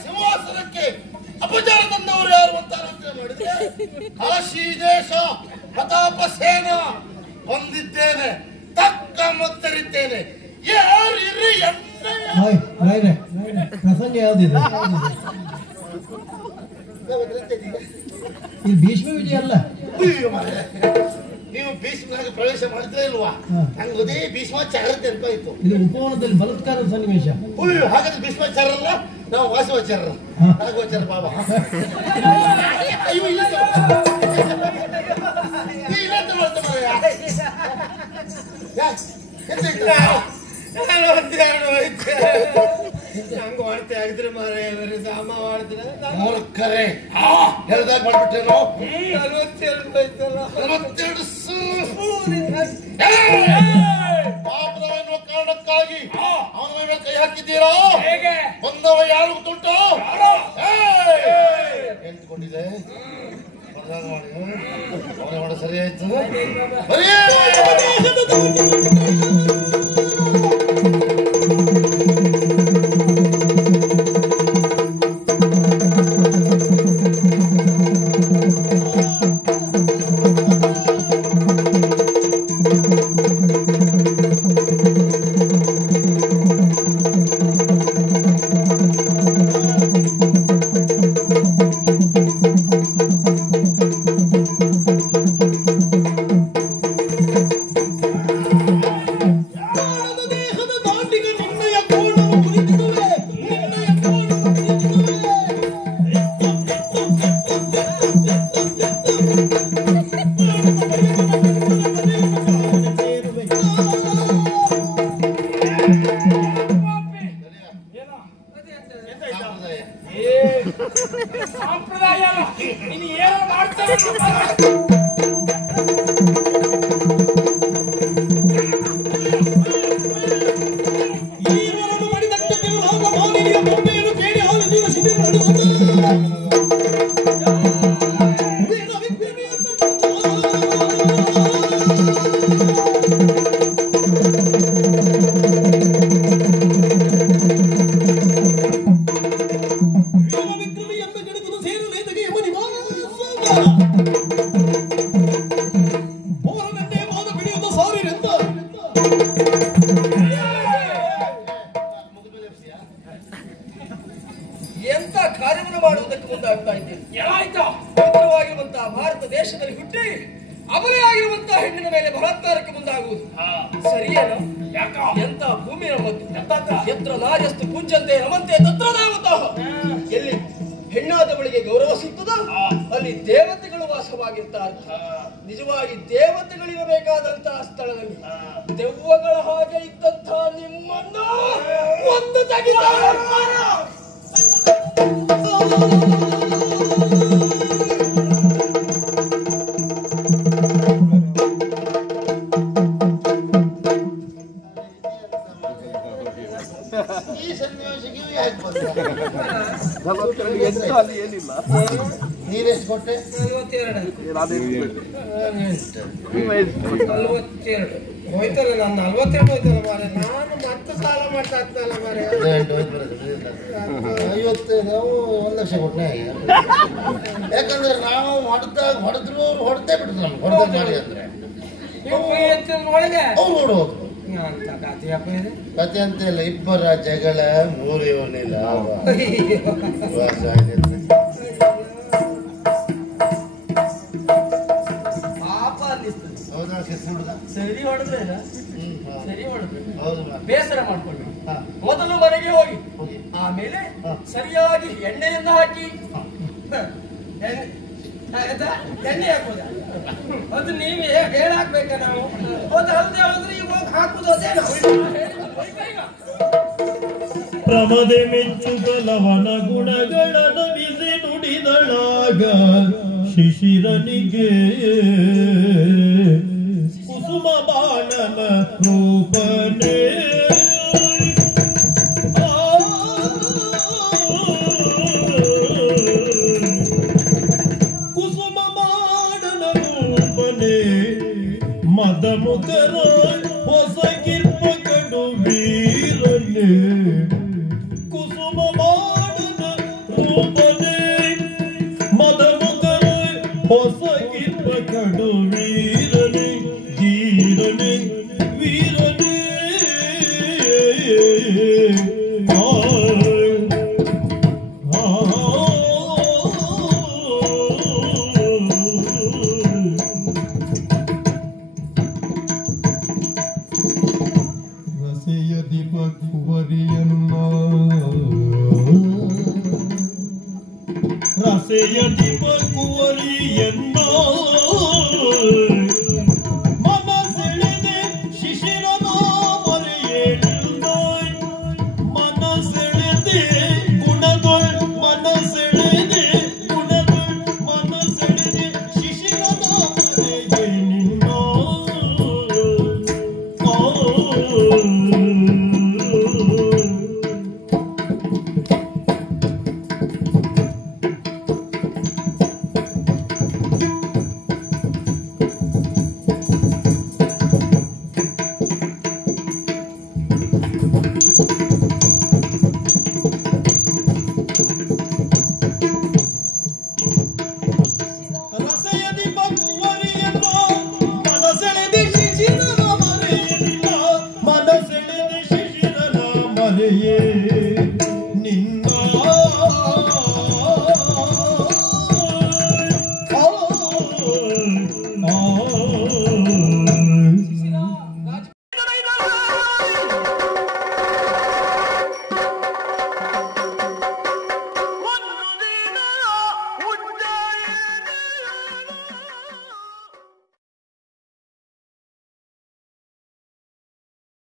ಸಿಂಹಾಸನಕ್ಕೆ ಅಪಚಾರ ತಂದವರು ಯಾರು ಅಂತ ನೋಡಿದ್ರೆ ಕಾಶಿ ದೇಶ ಪ್ರತಾಪ ಸೇನ ಬಂದಿದ್ದೇನೆ, ತಕ್ಕ ಮತ್ತರಿದ್ದೇನೆ. ಯಾರಿರ್ರಿ ಪ್ರಸಂಗ ಯಾವ್ದಿದೆ? ಇದು ಭೀಷ್ಮ ವಿಜಯ ಅಲ್ಲ. ನೀವು ಭೀಷ್ಮನಾಗಿ ಪ್ರವೇಶ ಮಾಡಿದ್ರೆ ಇಲ್ವಾ? ನಂಗೆ ಅದೇ ಭೀಷ್ಮಾಚಾರತೆ ಅನ್ಕೋಯ್ತು. ಇದು ಉಪವನದಲ್ಲಿ ಬಲಾತ್ಕಾರದ ಸನ್ನಿವೇಶ. ಹಾಗಾದ್ರೆ ಭೀಷ್ಮಾಚಾರ ಅಲ್ಲ, ನಾವು ವಾಸವಾಚಾರ ರಾಘವಾಚಾರ ಬಾಬಾ. ಅಯ್ಯೋ ಇಲ್ಲ ಹಂಗ ಮಾಡ್ತೆ ಆಗಿದ್ರೆ ಮಾರೇ ಸಾಮ ಮಾಡಿದ್ರೆ ಮೂರ್ಖರೇ ಹೇಳ್ದಾಗ ಮಾಡ್ಬಿಟ್ಟೇನೋ. 42 ಪಾಪದವನ್ನುವ ಕಾರಣಕ್ಕಾಗಿ ಅವನ ಮೇಲೆ ಕೈ ಹಾಕಿದ್ದೀರಾ? ಬಂದವ ಯಾರು ತುಂಟು ಎಂತ್ಕೊಂಡಿದೆ ಮಾಡಿ ಅವನ ಮಾಡ ಸರಿ ಆಯ್ತು. ಸಂಪ್ರದಾಯ ಇನ್ನು ಏನೋ ಮಾಡ್ತಾರೆ. ಎಂತ ಕಾರ್ಯವನ್ನು ಮಾಡುವುದಕ್ಕೆ ಮುಂದಾಗ್ತಾ ಇದ್ದೇನೆ. ಪವಿತ್ರವಾಗಿರುವಂತಹ ಭಾರತ ದೇಶದಲ್ಲಿ ಹುಟ್ಟಿ ಅಮರೆಯಾಗಿರುವಂತಹ ಹೆಣ್ಣಿನ ಮೇಲೆ ಬಲಾತ್ಕಾರಕ್ಕೆ ಮುಂದಾಗುವುದು ಸರಿಯೇನು? ಎಂತ ಭೂಮಿ ನಮ್ಮದು. ಎತ್ರ ನಾರ್ಯಸ್ತು ಪೂಜ್ಯಂತೆ ನಮಂತೆ ತತ್ರ ದೇವತಃ. ಎಲ್ಲಿ ಹೆಣ್ಣಾದವಳಿಗೆ ಗೌರವ ಸಿಗ್ತದ ಅಲ್ಲಿ ದೇವತೆಗಳು ವಾಸವಾಗಿರ್ತಾರೆ. ನಿಜವಾಗಿ ದೇವತೆಗಳಿರಬೇಕಾದಂತಹ ಸ್ಥಳದಲ್ಲಿ ದೆವ್ವಗಳ ಹಾಗೆ ಇದ್ದಂತಹ ನಿಮ್ಮನ್ನು ಒಂದು ತೆಗಿತಾರೆ. ಈ ಸನ್ನಿವೇಶಕ್ಕೆ ಯಾಕೆ ಬಂದ? ಏನಿಲ್ಲ. ನೀರೆಷ್ಟು ಕೊಟ್ಟೆ? 42 ಹೋಯ್ತಲ್ಲ. ನಾನು 42 ಹೋಯ್ತಲ್ಲ ಮಾರೆ. ನಾನು ಮತ್ತೆ ಸಾಲ ಮಾಡ್ತಾ ಇರ್ತಲ್ಲ ಮಾರೆ. 50 ನಾವು 1 ಲಕ್ಷ ಕೊಟ್ಟೆ. ಯಾಕಂದ್ರೆ ನಾವು ಹೊಡೆದ್ರು ಅವ್ರು ಹೊಡೆದೇ ಬಿಟ್ಟಿದ್ರು. ನಮ್ಗೆ ಹೊಡೆದ ಮಾಡಿ ಅಂದ್ರೆ ಅವ್ರು ಓಡೋದ್ರು. ಕತೆ ಅಂತ ಇಲ್ಲ, ಇಬ್ಬರ ಜಗಳ 3 ಇವನಿಲ್ಲ. ಪಾಪ ಅನ್ನಿಸ್ತದೆ. ಹೌದಾ? ಸರಿ ಹೊಡೆದ್ರೆ ಸರಿ ಹೊಡೆದ್ರೆ ಹೌದು. ಬೇಸರ ಮಾಡ್ಕೊಂಡು ಮೊದಲು ಮನೆಗೆ ಹೋಗಿ ಆಮೇಲೆ ಸರಿಯಾಗಿ ಎಣ್ಣೆಯನ್ನು ಹಾಕಿ ಎಣ್ಣೆ ಹಾಕುದ ಅದು ನೀವೇ ಹೇಳಾಕ್ಬೇಕ. ನಾವು ಅದು ಅಲ್ದೆ ಹೇಳಿದ್ರೆ ಇವಾಗ ಹಾಕುದು ಅದೇ ಪ್ರಮದೆ ಮೆಚ್ಚುಗಲವನ ಗುಣಗಳನ್ನು ಬಿಸಿ ನುಡಿದಳಾಗ ಶಿಶಿರನಿಗೆ ಕುಸುಮ ಬಾಣನ ರೂಪನೇ ಕುಸುಮ ಬಾಣನ ರೂಪನೇ ಮದಮುಖರ ಹೊಸ ಕಿರ್ಪ ಕಡು ವೀರನೇ ಕುಸುಮ ಬಾಣದ ರೂಪನೇ ಮದಮುಖರ ಹೊಸ ಕಿರ್ಪ ಕಡು ವೀರನೇ ಧೀರನೇ ವೀರನೇ ರಸೆಯದಿ ಬಕುವರಿಯನ್ನ ಮನಸೆಳೆದೆ ಶಿಶಿರನ ಮರೆಯೇಳಿಲ್ಲ ಮನಸೆಳೆದೆ ಗುಣದೊಳ್ ಮನಸೆಳೆದೆ ಗುಣದೊಳ್ ಮನಸೆಳೆದೆ ಶಿಶಿರನ ಮರೆಯೇಳಿಲ್ಲ Yeah.